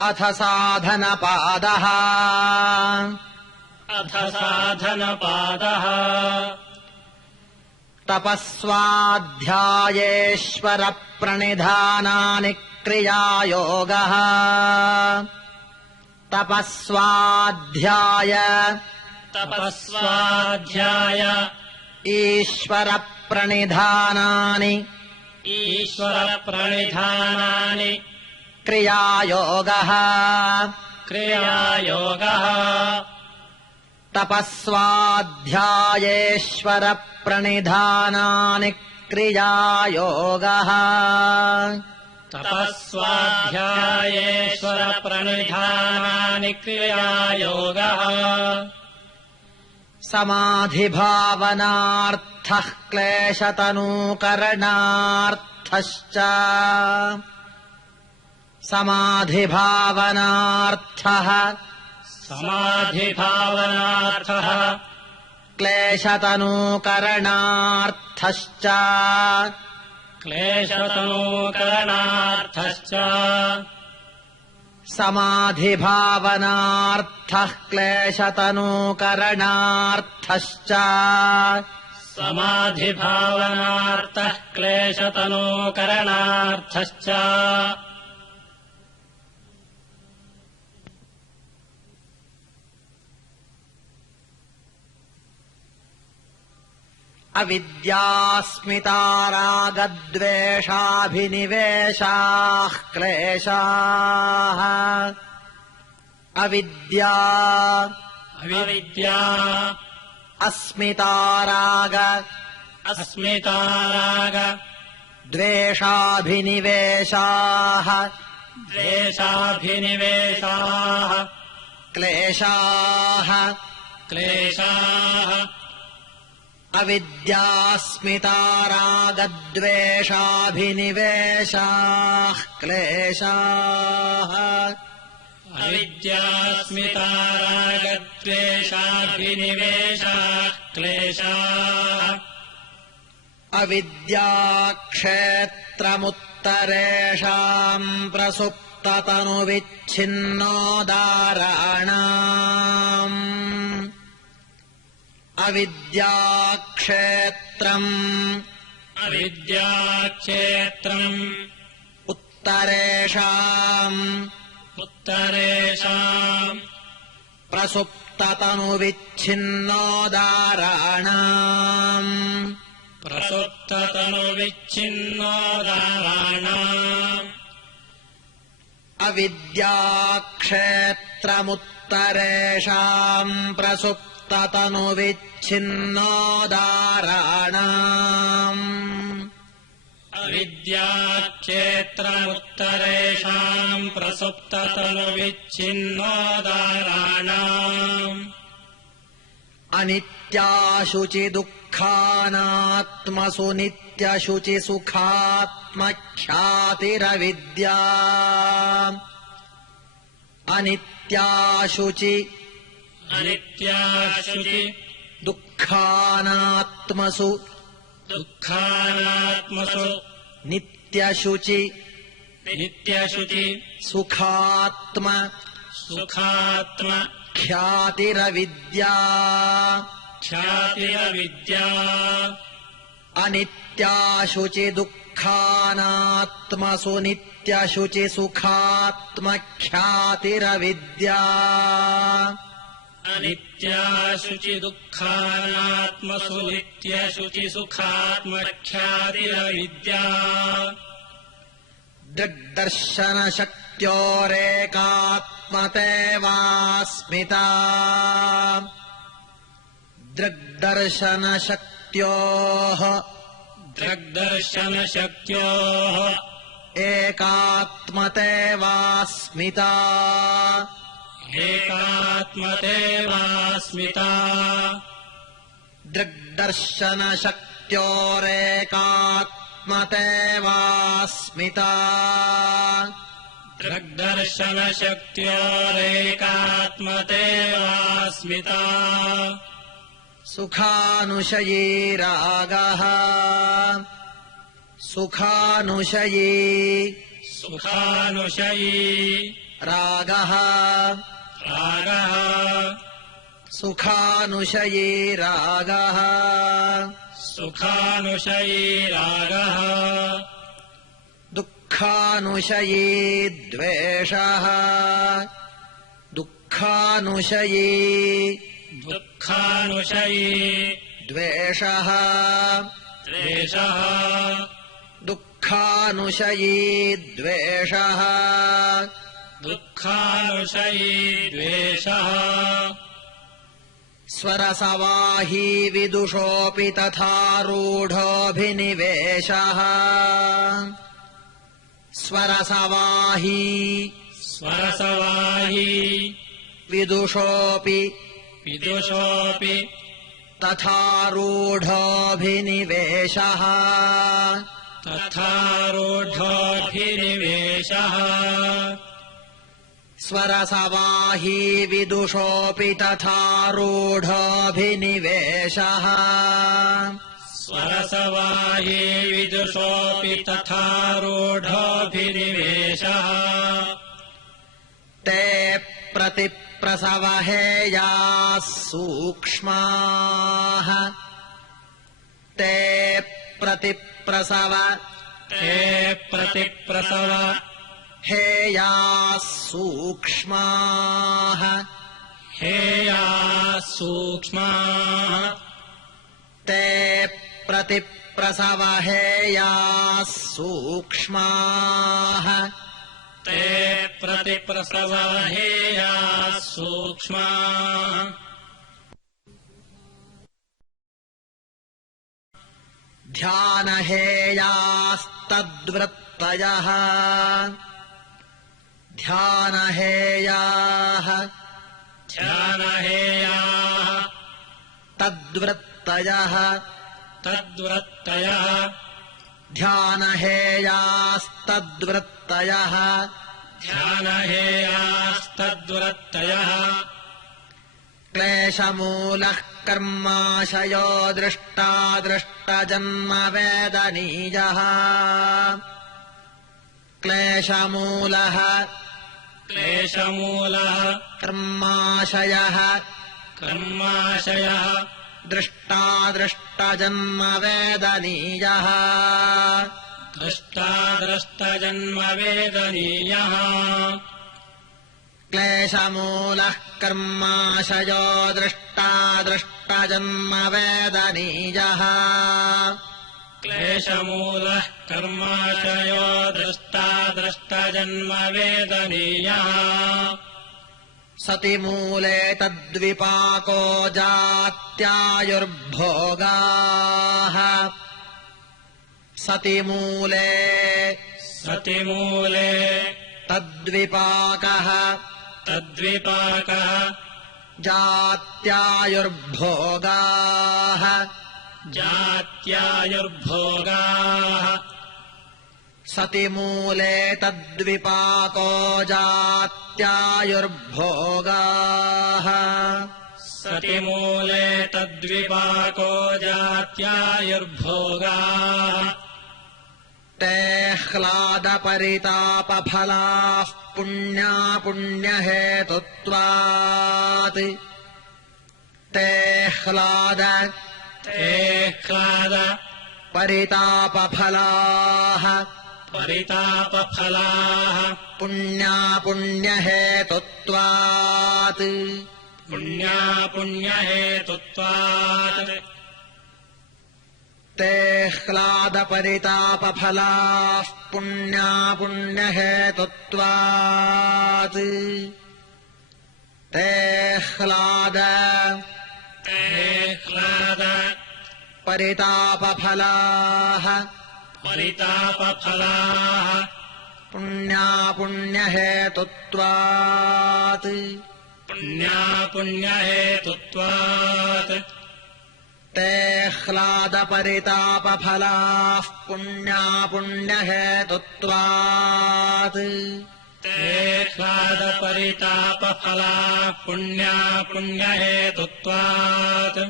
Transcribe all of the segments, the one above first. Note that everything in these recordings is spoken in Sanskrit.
अथ साधनपादः तपस्वाध्यायेश्वरप्रणिधानानि क्रियायोगः तपस्वाध्याय ईश्वरप्रणिधानानि क्रियायोगः तपस्वाध्यायेश्वरप्रणिधानानि क्रियायोगः समाधिभावनार्थः क्लेशतनूकरणार्थश्च समाधिभावनार्थः क्लेशतनूकरणार्थश्च समाधिभावनार्थः क्लेशतनूकरणार्थश्च अविद्यास्मितारागद्वेषाभिनिवेशाः क्लेशाः अविद्या अस्मिताराग द्वेषाभिनिवेशाः क्लेशाः अविद्यास्मितारागद्वेषाभिनिवेशाः क्लेशाः अविद्याक्षेत्रमुत्तरेषाम् प्रसुप्ततनुविच्छिन्नोदाराणाम् अविद्याक्षेत्रम् उत्तरेषाम् प्रसुप्ततनुविच्छिन्नोदाराणाम् अविद्याक्षेत्रमुत्तरेषाम् प्रसुप्ततनुविच्छिन्नोदाराणाम् अनित्याशुचिदुःखानात्मसु नित्यशुचिसुखात्मख्यातिरविद्या अनित्याशुचि दुःखानात्मसु नित्यशुचि सुखात्म ख्यातिरविद्या अनित्याशुचि दुःखानात्मसु नित्यशुचि सुखात्मख्यातिरविद्या दृग्दर्शनशक्त्योरेकात्मतेवास्मिता दृग्दर्शनशक्त्योः एकात्मतेवास्मिता दृग्दर्शनशक्त्योरेकात्मतेवास्मिता सुखानुशयी रागः सुखानुशयी रागः रागः सुखानुशयी रागः सुखानुशयी रागः दुःखानुशयी द्वेषः दुःखानुशयी दुःखानुशयी द्वेषः द्वेषः दुःखानुशयी द्वेषः दुःखानुशयी द्वेषः स्वरसवाही विदुषोऽपि तथा रूढोऽभिनिवेशः स्वरसवाही स्वरसवाही विदुषोऽपि विदुषोऽपि तथा रूढोऽभिनिवेशः तथा रूढोऽभिनिवेशः स्वरसवाही विदुषोऽपि तथा रूढोऽभिनिवेशः स्वरसवाही विदुषोऽपि तथा रूढोऽभिनिवेशः ते प्रतिप्रसवहेयाः सूक्ष्माः ते प्रतिप्रसव ते प्रतिप्रसव हेयाः सूक्ष्माः हेयाः सूक्ष्माः ते प्रतिप्रसव हेयाः सूक्ष्माः ते प्रतिप्रसव हेयाः सूक्ष्माः ध्यानहेयास्तद्वृत्तयः ध्यानहेयाः ध्यानहेयाः तद्वृत्तयः तद्वृत्तयः ध्यानहेयास्तद्वृत्तयः ध्यानहेयास्तद्वृत्तयः क्लेशमूलः कर्माशयो दृष्टादृष्टजन्मवेदनीयः क्लेशमूलः क्लेशमूलः कर्माशयः कर्माशयः दृष्टादृष्टजन्मवेदनीयः दृष्टादृष्टजन्मवेदनीयः क्लेशमूलः कर्माशयो दृष्टादृष्टजन्मवेदनीयः क्लेशमूलः कर्माशयो दृष्टादृष्टजन्मवेदनीयः सतिमूले तद्विपाको जात्यायुर्भोगाः सतिमूले सतिमूले तद्विपाकः तद्विपाकः जात्यायुर्भोगाः जात्यायुर्भोगाः सतिमूले तद्विपाको जात्यायुर्भोगाः सतिमूले तद्विपाको जात्यायुर्भोगाः ते ह्लादपरितापफलाः पुण्यापुण्यहेतुत्वात् ते ह्लाद ते ह्लाद परितापफलाः परितापफलाः पुण्यापुण्यहेतुत्वात् पुण्यापुण्यहेतुत्वात् ते ह्लादपरितापफलाः पुण्यापुण्यहेतुत्वात् ते ह्लाद ते ह्लाद परितापफलाः परितापफलाः पुण्यापुण्यहेतुत्वात् पुण्यापुण्यहेतुत्वात् ते ह्लादपरितापफलाः पुण्यापुण्यहेतुत्वात् ते ह्लादपरितापफलाः पुण्यापुण्यहेतुत्वात्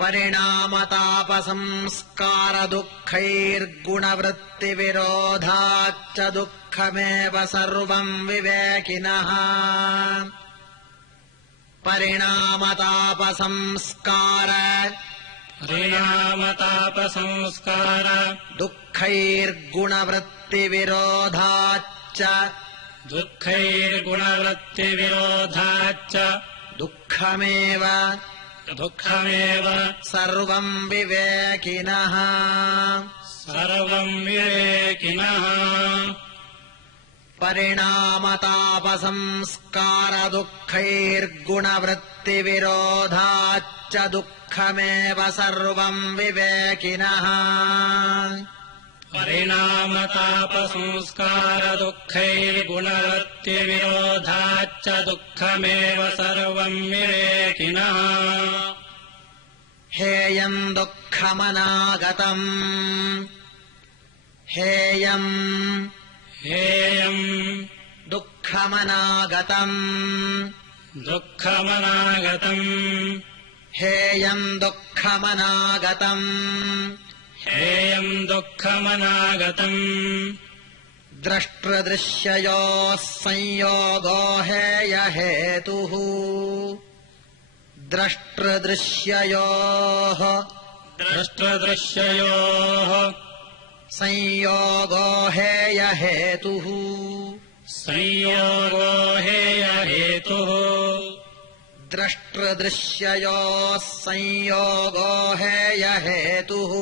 परिणामतापसंस्कारदुःखैर्गुणवृत्तिविरोधाच्च दुःखमेव सर्वम् विवेकिनः परिणामतापसंस्कार दुःखैर्गुणवृत्तिविरोधाच्च दुःखैर्गुणवृत्तिविरोधाच्च दुःखमेव सर्वम् विवेकिनः सर्वम् विवेकिनः परिणामतापसंस्कारदुःखैर्गुणवृत्तिविरोधाच्च दुःखमेव सर्वम् विवेकिनः परिणामतापसंस्कारदुःखैर्गुणवृत्तिविरोधाच्च दुःखमेव सर्वम् विवेकिनः हेयम् दुःखमनागतम् हेयम् दुःखमनागतम् हेयम् दुःखमनागतम् द्रष्टृदृश्ययोः संयोगो हेयहेतुः द्रष्टृदृश्ययोः संयोगो हेयहेतुः द्रष्टृदृश्ययोः संयोगो हेयहेतुः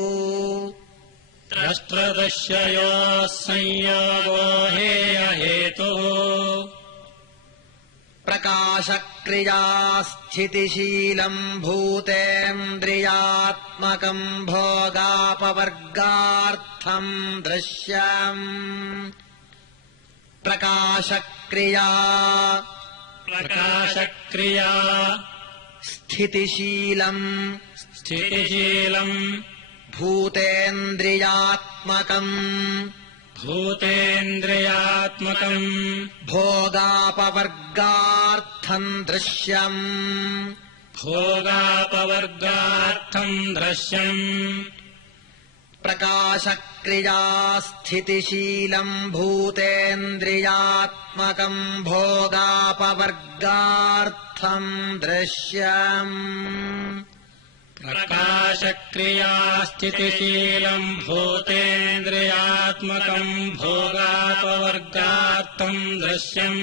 प्रकाशक्रियास्थितिशीलम् भूतेन्द्रियात्मकम् भोगापवर्गार्थम् दृश्यम् प्रकाशक्रिया स्थितिशीलम् भूतेन्द्रियात्मकम् भोगापवर्गार्थम् दृश्यम् प्रकाशक्रिया स्थितिशीलम् भूतेन्द्रियात्मकम् भोगापवर्गार्थम् दृश्यम् प्रकाशक्रिया स्थितिशीलम् भूतेन्द्रियात्मकम् भोगापवर्गार्थम् दृश्यम्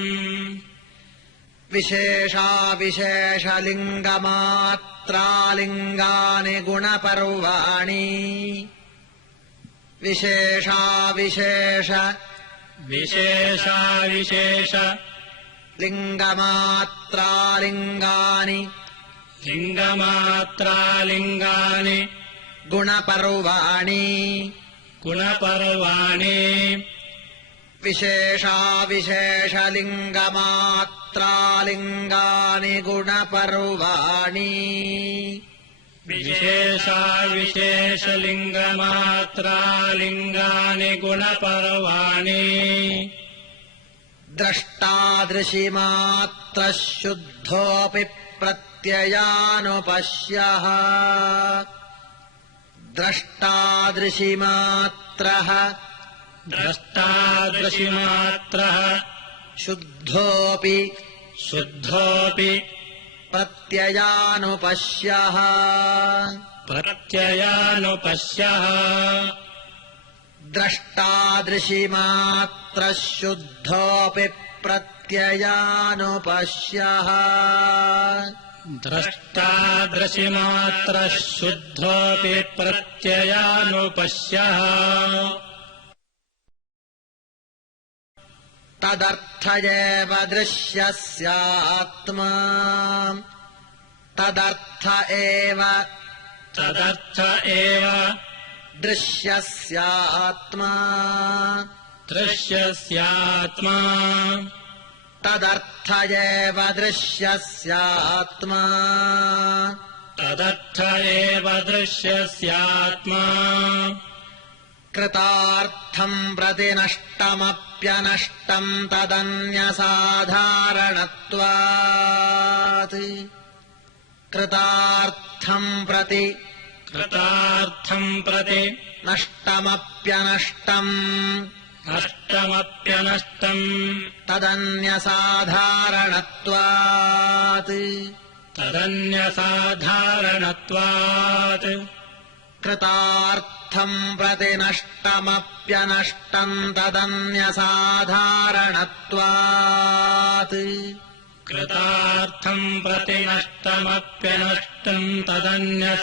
विशेषाविशेषलिङ्गमात्रालिङ्गानि गुणपर्वाणि विशेषाविशेष लिङ्गमात्रालिङ्गानि गुणपर्वाणि विशेषाविशेषलिङ्गमात्रालिङ्गानि गुणपर्वाणि द्रष्टादृशिमात्रः शुद्धोऽपि प्रत्ययानुपश्यः द्रष्टादृशिमात्रः शुद्धोऽपि प्रत्ययानुपश्यः द्रष्टादृशिमात्रः शुद्धोऽपि प्रत्ययानुपश्यः तदर्थ एव दृश्यस्यात्मा तदर्थ एव दृश्यस्यात्मा तदर्थ एव दृश्यस्यात्मा कृतार्थम् प्रति नष्टमप्यनष्टम् तदन्यसाधारणत्वात् कृतार्थम् कृतार्थम् प्रति कृतार्थम् प्रति नष्टमप्यनष्टम् नष्टमप्यनष्टम् तदन्यसाधारणत्वात् तदन्यसाधारणत्वात् कृतार्थम् प्रति नष्टमप्यनष्टम् तदन्यसाधारणत्वात् कृतार्थम् प्रति नष्टमप्यनष्टम् तदन्यसाधारणत्वात्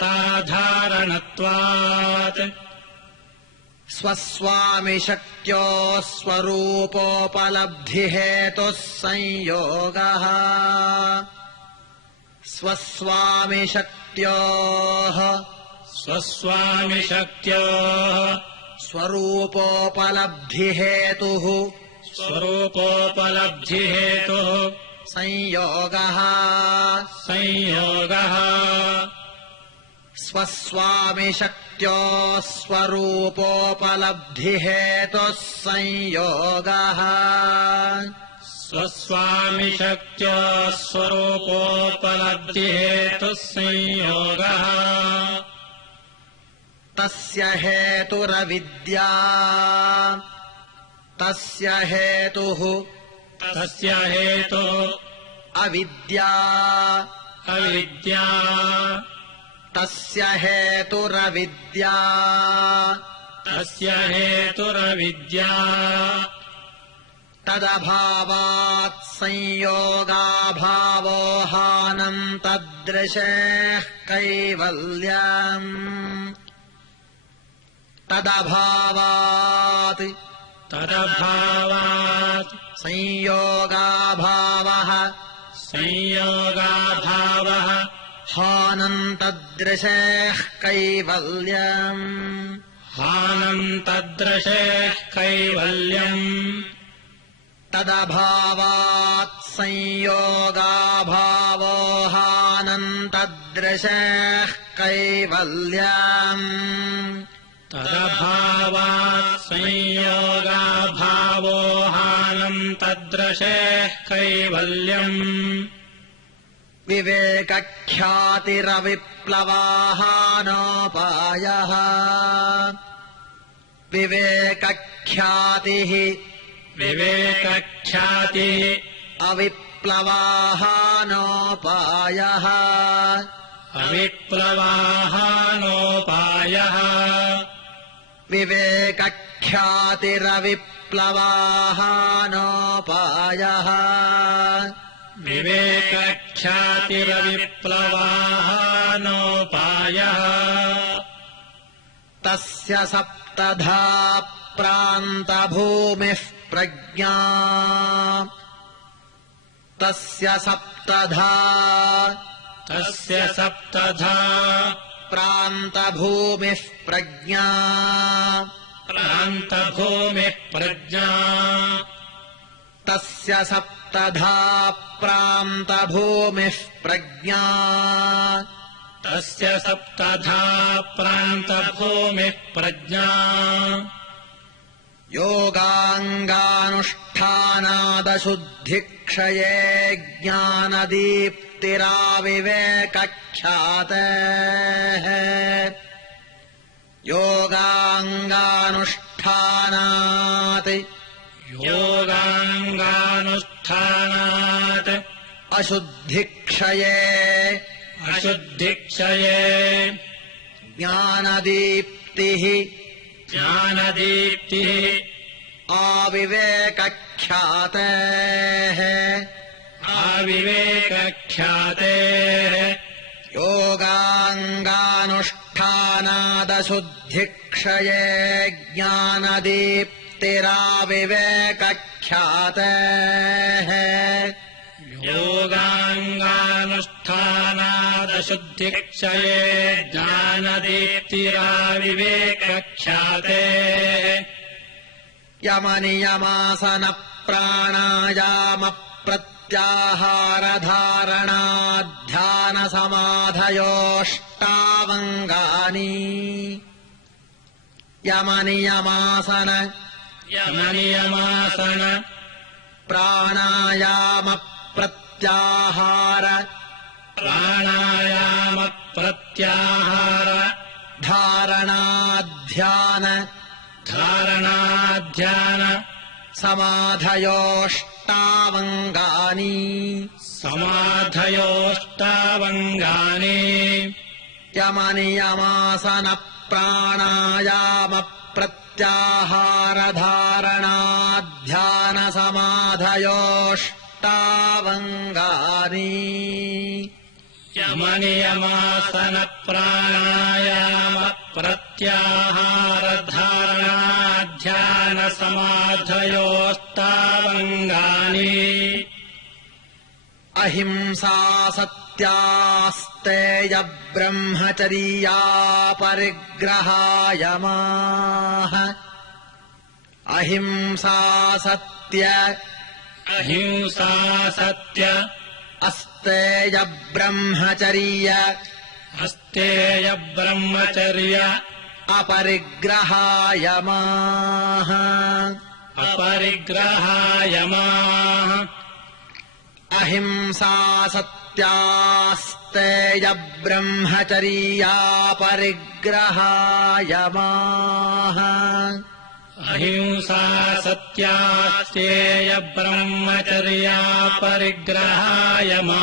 स्वस्वामिशक्त्योः स्वरूपोपलब्धिहेतुः संयोगः स्वस्वामिशक्त्योः स्वस्वामिशक्त्योः स्वरूपोपलब्धिहेतुः स्वरूपोपलब्धिहेतुः संयोगः संयोगः स्वस्वामिशक्त्योः स्वरूपोपलब्धिहेतुः संयोगः स्वस्वामिशक्त्योः स्वरूपोपलब्धिहेतुः संयोगः तस्य हेतुरविद्या तस्य हेतुः तस्य हेतुः अविद्या अविद्या तस्य हेतुरविद्या तस्य हेतुरविद्या तदभावात् संयोगाभावो हानम् तदृशेः कैवल्यम् तदभावात् तदभावात् संयोगाभावः संयोगाभावः हानम् तदृशेः कैवल्यम् हानम् तदृशेः कैवल्यम् तदभावात् संयोगाभावो हानम् तदृशेः कैवल्यम् तदभावात् संयोगाभावो हानम् तदृशेः कैवल्यम् विवेकख्यातिरविप्लवाहानोपायः विवेकख्यातिः विवेकख्यातिः अविप्लवाहानोपायः अविप्लवाहानोपायः विवेकख्यातिरविप्लवाहानोपायः विवेकख्यातिरविप्लवाहानोपायः तस्य सप्तधा प्रान्तभूमिः प्रज्ञा तस्य सप्तधा प्रान्तभूमिः प्रज्ञा प्रान्तभूमिः प्रज्ञा तस्य सप्तधा प्रान्तभूमिः प्रज्ञा तस्य सप्तधा प्रान्तभूमिः प्रज्ञा योगाङ्गानुष्ठानादशुद्धिक्षये ज्ञानदीप्तिराविवेकख्यातेः योगाङ्गानुष्ठानात् अशुद्धिक्षये अशुद्धिक्षये ज्ञानदीप्तिः आविवेकख्यातेः आविवेकख्यातेः योगाङ्गानुष्ठानादशुद्धिक्षये ज्ञानदीप्तिराविवेकख्यातेः योगाङ्गानुष्ठानादशुद्धिक्षये ज्ञानदीप्तिराविवेकख्यातेः यमनियमासनप्राणायामप्रत्याहारधारणा यमनियमासन प्राणायामप्रत्याहार प्रत्याहार धारणाध्यान धारणाध्यान समाधयोष्टावङ्गानि समाधयोष्टावङ्गानि यमनियमासन प्राणायाम प्रत्याहार धारणाध्यान समाधयोष्टावङ्गानि यमनियमासन प्राणायाम प्रत्याहार धारणाध्यान समाधयोष्टावङ्गानि अहिंसा सत्यास्तेय ब्रह्मचर्या परिग्रहायमाः अहिंसा सत्य अहिंसा सत्य अस्तेय ब्रह्मचर्य अस्तेय ब्रह्मचर्य अपरिग्रहायमाः अपरिग्रहायमाः अहिंसा सत्यास्तेय ब्रह्मचर्या परिग्रहायमाः अहिंसा सत्यास्तेय ब्रह्मचर्या परिग्रहायमाः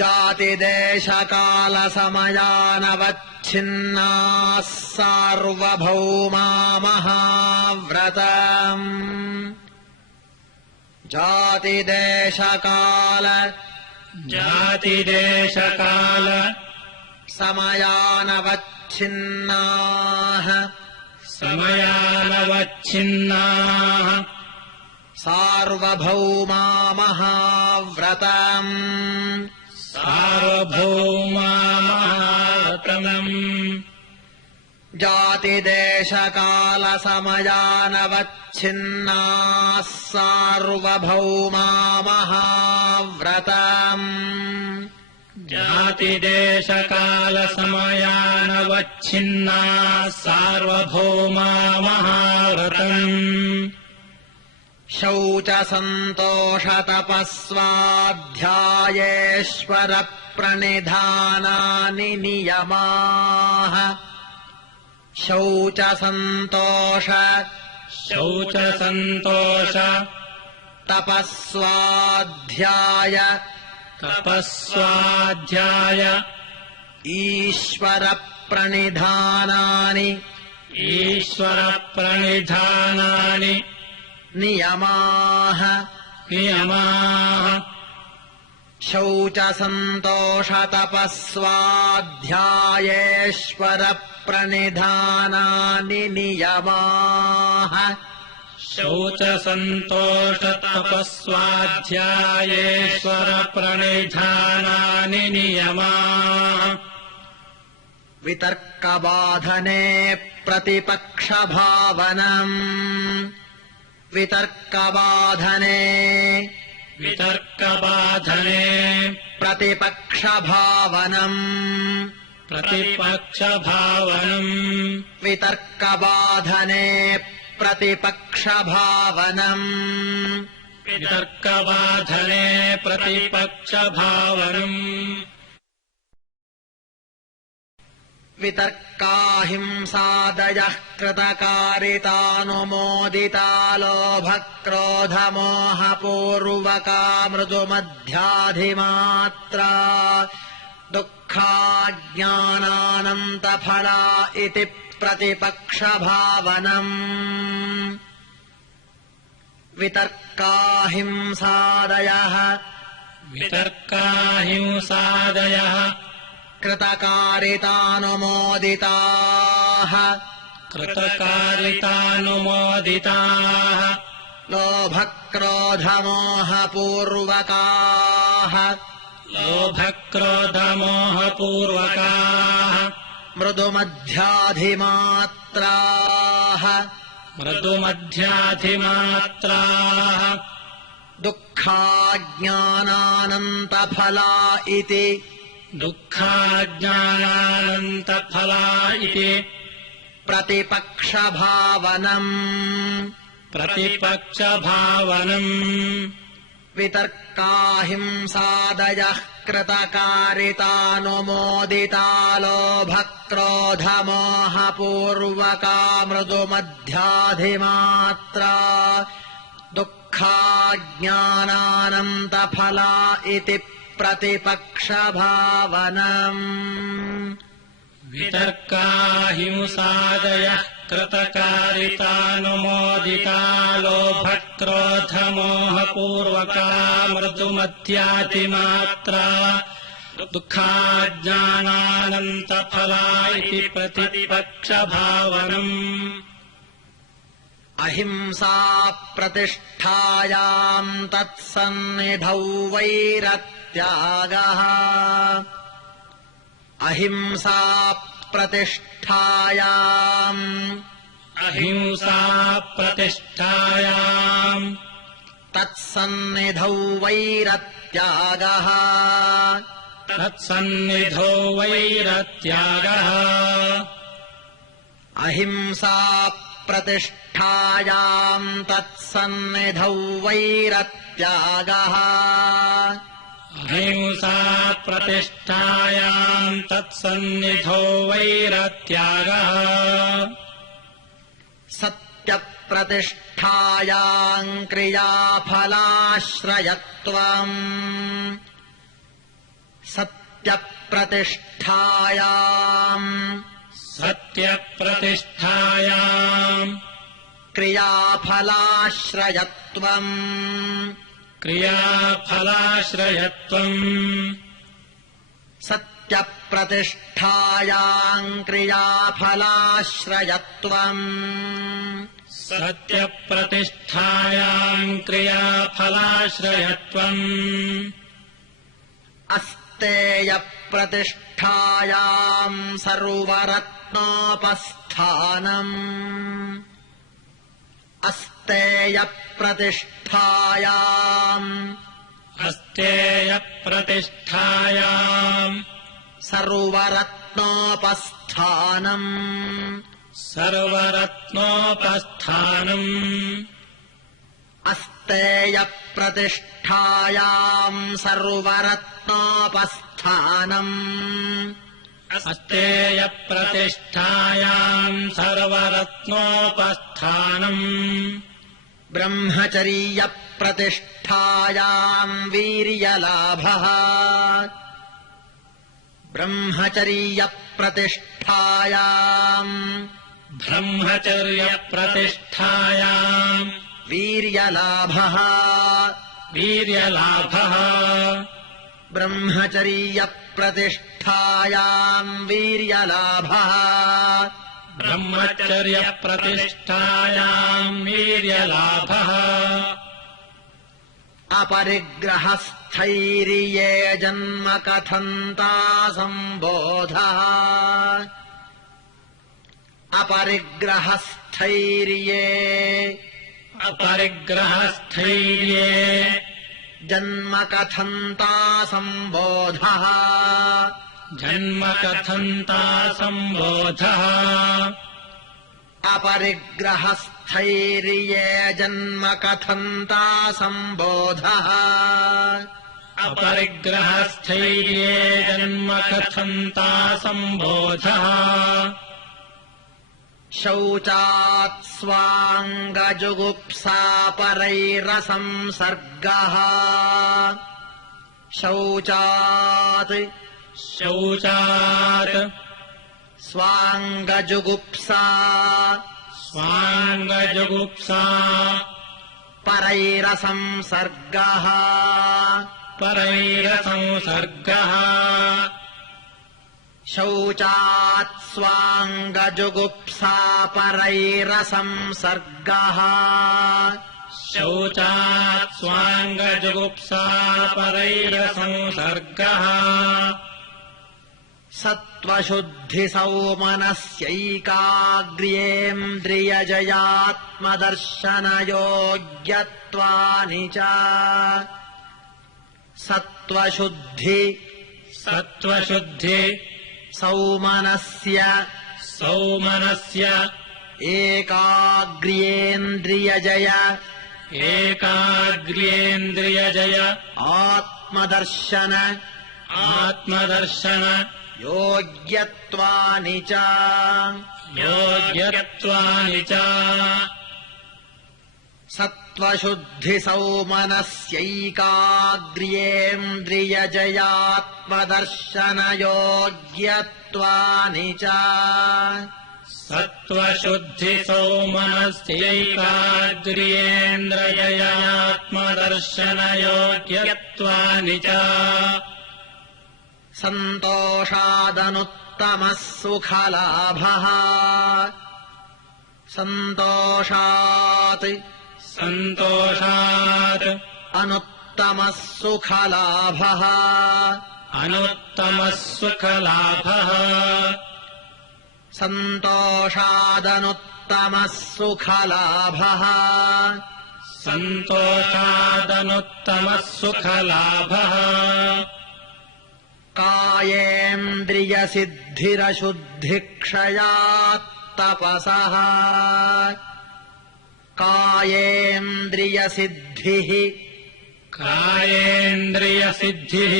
जातिदेशकालसमयानवच्छिन्नाः सार्वभौमा महाव्रतम् जातिदेशकाल समयानवच्छिन्नाः समयानवच्छिन्नाः सार्वभौमा महाव्रतम् सार्वभौमा महाव्रतम् जातिदेशकालसमयानवच्छिन्नाः सार्वभौमा महाव्रतम् जातिदेशकालसमयानवच्छिन्नाः सार्वभौमा महाव्रतम् शौचसन्तोषतपस्वाध्यायेश्वरप्रणिधानानि नियमाः शौचसन्तोष तपस्वाध्याय ईश्वरप्रणिधानानि नियमाः शौचसन्तोषतपस्वाध्यायेश्वरप्रणिधानानि नियमाः शौचसन्तोषतपस्वाध्यायेश्वरप्रणिधानानि नियमाः वितर्कबाधने प्रतिपक्षभावनम् वितर्कबाधने प्रतिपक्षभावनम् वितर्कबाधने प्रतिपक्षभावनम् वितर्काहिंसादयः कृतकारितानुमोदिता लोभक्रोधमोहपूर्वका मृदुमध्याधिमात्रा दुःखाज्ञानानन्तफला इति प्रतिपक्षभावनम् वितर्काहिंसादयः कृतकारितानुमोदिताः लोभक्रोधमोहपूर्वकाः मृदुमध्याधिमात्राः दुःखाज्ञानानन्तफला इति प्रतिपक्षभावनम् वितर्काहिंसादयः कृतकारितानुमोदिता लोभक्रोधमोहपूर्वका मृदुमध्याधिमात्रा दुःखाज्ञानानन्तफला इति प्रतिपक्षभावनम् वितर्काहिंसादयः कृतकारितानुमोदिता लोभक्रोधमोहपूर्वका मृदुमध्यातिमात्रा दुःखाज्ञानानन्तफला इति प्रतिपक्षभावनम् अहिंसा प्रतिष्ठायाम् तत्सन्निधौ वैरत्यागः अहिंसा प्रतिष्ठायाम् अहिंसा प्रतिष्ठायाम् तत्सन्निधौ वैरत्यागः तत्सन्निधौ वैरत्यागः अहिंसा प्रतिष्ठायाम् तत्सन्निधौ वैरत्यागः अहिंसा प्रतिष्ठायाम् तत्सन्निधौ वैरत्यागः सत्यप्रतिष्ठायाम् क्रियाफलाश्रयत्वम् सत्यप्रतिष्ठायाम् सत्यप्रतिष्ठायाम् क्रियाफलाश्रयत्वम् क्रियाफलाश्रयत्वम् सत्यप्रतिष्ठायाम् क्रियाफलाश्रयत्वम् सत्यप्रतिष्ठायाम् क्रियाफलाश्रयत्वम् अस्तेयप्रतिष्ठायाम् सर्वरत्नोपस्थानम् अस्तेयप्रतिष्ठायाम् अस्तेयप्रतिष्ठायाम् सर्वरत्नोपस्थानम् सर्वरत्नोपस्थानम् अस्तेयप्रतिष्ठायाम् सर्वरत्नोपस्थानम् अस्तेयप्रतिष्ठायाम् सर्वरत्नोपस्थानम् ब्रह्मचर्यप्रतिष्ठायाम् वीर्यलाभः ब्रह्मचर्यप्रतिष्ठायाम् ब्रह्मचर्यप्रतिष्ठायाम् वीर्यलाभः वीर्यलाभः ब्रह्मचर्यप्रतिष्ठायाम् वीर्यलाभः ब्रह्मचर्यप्रतिष्ठायाम् वीर्यलाभः अपरिग्रहस्थैर्ये जन्म कथन्ता सम्बोधः अपरिग्रहस्थैर्ये अपरिग्रहस्थैर्ये जन्म कथन्ता सम्बोधः जन्म कथन्ता सम्बोधः अपरिग्रहस्थैर्ये जन्म कथन्ता सम्बोधः अपरिग्रहस्थैर्ये जन्म कथन्ता सम्बोधः शौचात् स्वाङ्गजुगुप्सा परैरसंसर्गः शौचात् शौचात् स्वाङ्गजुगुप्सा स्वाङ्गजुगुप्सा परैरसंसर्गः परैरसंसर्गः शौचात् स्वाङ्गजुगुप्सा परैरसंसर्गः शौचात् स्वाङ्गजुगुप्सा परैरसंसर्गः सत्त्वशुद्धिसौमनस्यैकाग्र्येन्द्रियजयात्मदर्शनयोग्यत्वानि च सत्त्वशुद्धि सत्त्वशुद्धि सौमनस्य सौमनस्य एकाग्र्येन्द्रियजय एकाग्र्येन्द्रियजय आत्मदर्शन आत्मदर्शन योग्यत्वानि च योग्यत्वानि च सत्त्वशुद्धिसौमनस्यैकाग्र्येन्द्रियजयात्मदर्शनयोग्यत्वानि च सत्त्वशुद्धिसौमनस्यैकाग्र्येन्द्रिययात्मदर्शनयोग्यत्वानि च सन्तोषादनुत्तमः सुखलाभः सन्तोषात् सन्तोषात् अनुत्तमः सुखलाभः अनुत्तमः सुखलाभः सन्तोषादनुत्तमः सुखलाभः सन्तोषादनुत्तमः सुखलाभः कायेन्द्रियसिद्धिरशुद्धिक्षयात्तपसः कायेन्द्रियसिद्धिः कायेन्द्रियसिद्धिः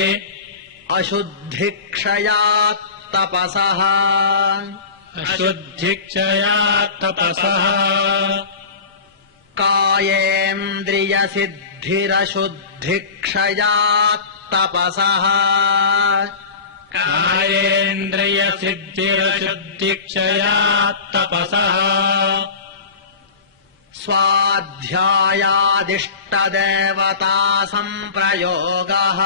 अशुद्धिक्षयात्तपसः अशुद्धिक्षयात्तपसः कायेन्द्रियसिद्धिरशुद्धिक्षयात्तपसः कायेन्द्रियसिद्धिरशुद्धिक्षयात्तपसः स्वाध्यायादिष्टदेवतासम्प्रयोगः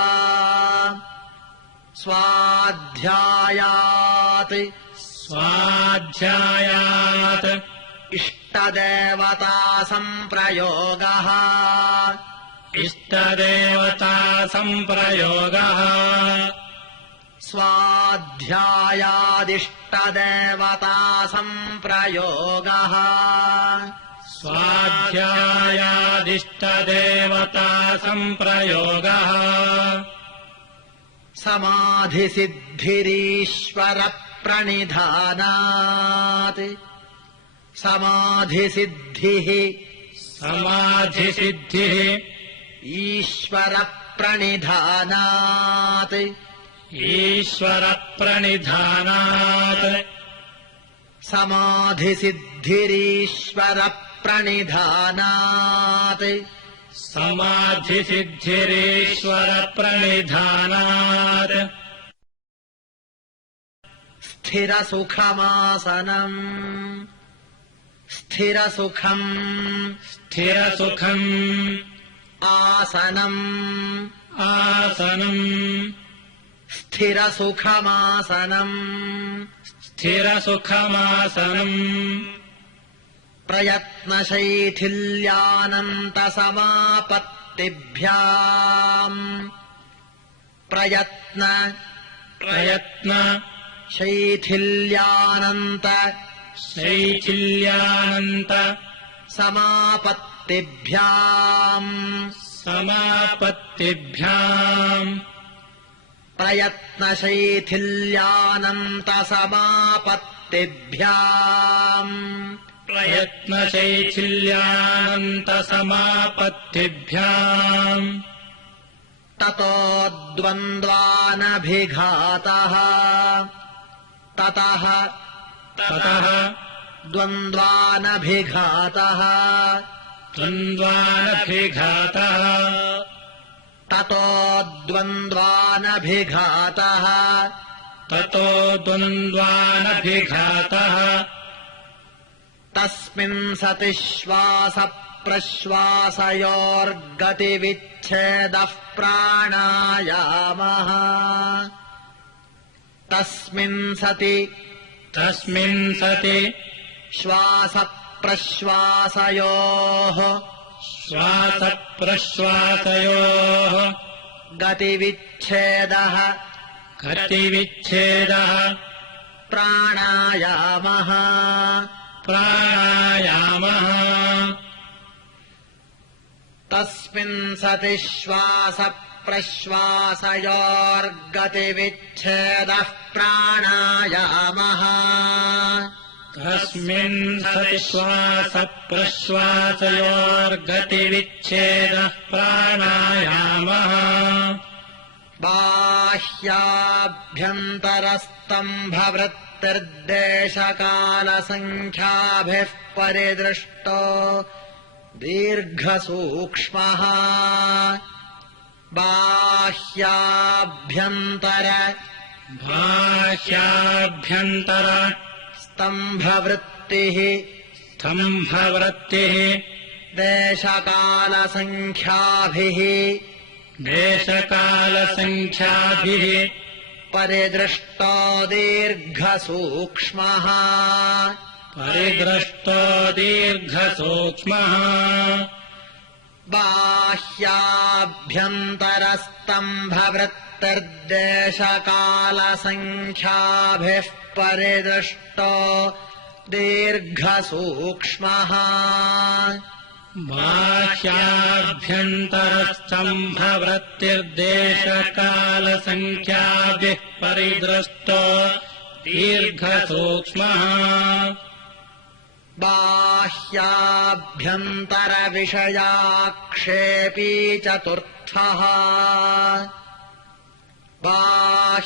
स्वाध्यायात् स्वाध्यायात् इष्टदेवतासम्प्रयोगः इष्टदेवतासम्प्रयोगः स्वाध्यायादिष्टदेवतासम्प्रयोगः स्वाध्यायादिष्टदेवतासम्प्रयोगः समाधिसिद्धिरीश्वरप्रणिधानात् समाधिसिद्धिः समाधिसिद्धिः ईश्वरप्रणिधानात् ईश्वरप्रणिधानात् समाधिसिद्धिरीश्वरप्रणिधानात् समाधिसिद्धिरीश्वरप्रणिधानात् स्थिरसुखमासनम् स्थिरसुखम् स्थिरसुखम् आसनम् आसनम् स्थिरसुखमासनम् स्थिरसुखमासनम् प्रयत्नशैथिल्यानन्तसमापत्तिभ्याम् प्रयत्न शैथिल्यानन्त शैथिल्यानन्त समापत्तिभ्याम् समापत्तिभ्याम् प्रयत्नशैथिल्यानन्तसमापत्तिभ्याम् प्रयत्नशैथिल्यानन्तसमापत्तिभ्याम् ततो द्वन्द्वानभिघातः ततः द्वन्द्वानभिघातः द्वन्द्वानभिघातः ततो द्वन्द्वानभिघातः ततो द्वन्द्वानभिघातः तस्मिन् सति श्वासप्रश्वासयोर्गतिविच्छेदः प्राणायामः तस्मिन् सति श्वासप्रश्वासयोः श्वासप्रश्वासयोः गतिविच्छेदः प्राणायामः तस्मिन् सति श्वासप्रश्वासयोर्गतिविच्छेदः प्राणायामः तस्मिन् सति श्वासप्रश्वासयोर्गतिविच्छेदः प्राणायामः बाह्याभ्यन्तरस्तम्भवृत्तिर्देशकालसङ्ख्याभिः परिदृष्टो दीर्घसूक्ष्मः बाह्याभ्यन्तर स्तम्भवृत्तिः स्तम्भवृत्तिः देशकालसङ्ख्याभिः देशकालसङ्ख्याभिः परिदृष्टो दीर्घसूक्ष्मः परिदृष्टो दीर्घसूक्ष्मः बाह्याभ्यन्तरस्तम्भवृत्तिर्देशकालसङ्ख्याभिः परिदृष्टो दीर्घसूक्ष्मः बाह्याभ्यन्तरस्तम्भवृत्तिर्देशकालसङ्ख्याभिः परिदृष्टो दीर्घसूक्ष्मः बाह्याभ्यन्तरविषयाक्षेपी चतुर्थः बाह्याभ्यन्तर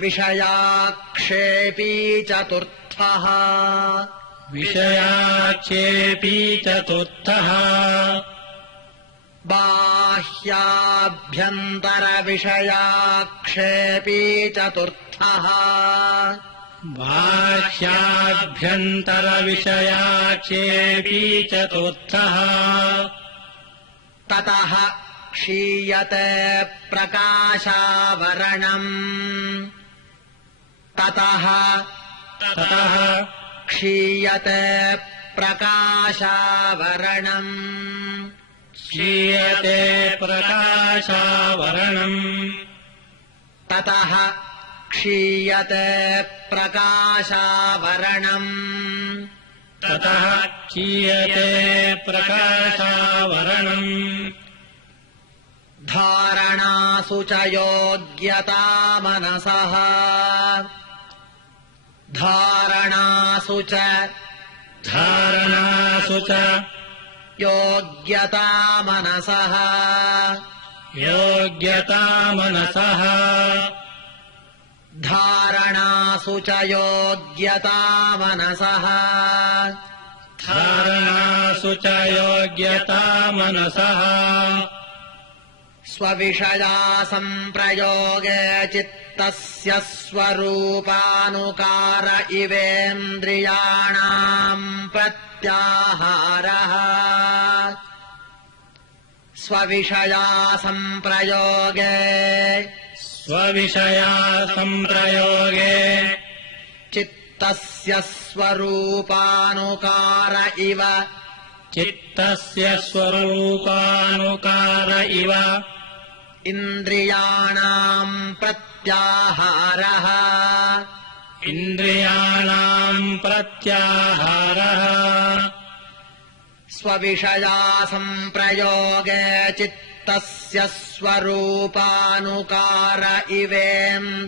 विषयाक्षेपी चतुर्थः विषयाक्षेपी चतुर्थः बाह्याभ्यन्तरविषयाक्षेपी चतुर्थः बाह्याभ्यन्तरविषयाक्षेपी चतुर्थः ततः क्षीयते प्रकाशावरणम् ततः क्षीयते प्रकाशावरणम् क्षीयते प्रकाशावरणम् ततः क्षीयते प्रकाशावरणम् ततः क्षीयते प्रकाशावरणम् धारणासु च योग्यता मनसः धारणासु च योग्यता मनसः धारणासु च योग्यता मनसः स्वविषया सम्प्रयोगे चित्तस्य स्वरूपानुकार इवेन्द्रियाणाम् प्रत्याहारः स्वविषया सम्प्रयोगे चित्तस्य स्वरूपानुकार इव इन्द्रियाणाम् प्रत्याहारः स्वविषया सम्प्रयोगे चित्तस्य स्वरूपानुकार इवेन्द्रियाणाम्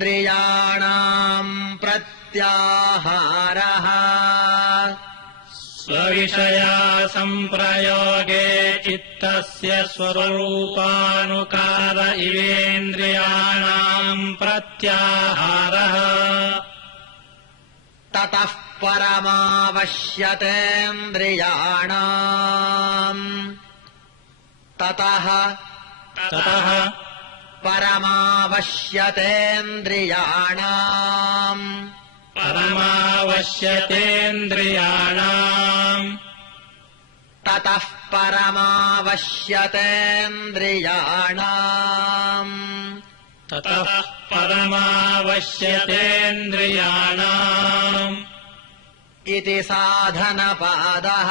प्रत्याहारः स्वविषया सम्प्रयोगे चित्तस्य स्वरूपानुकार इवेन्द्रियाणाम् प्रत्याहारः ततः परमावश्यतेन्द्रियाणाम् ततः परमावश्यतेन्द्रियाणाम् ततः परमावश्यतेन्द्रियाणाम् इति साधनपादः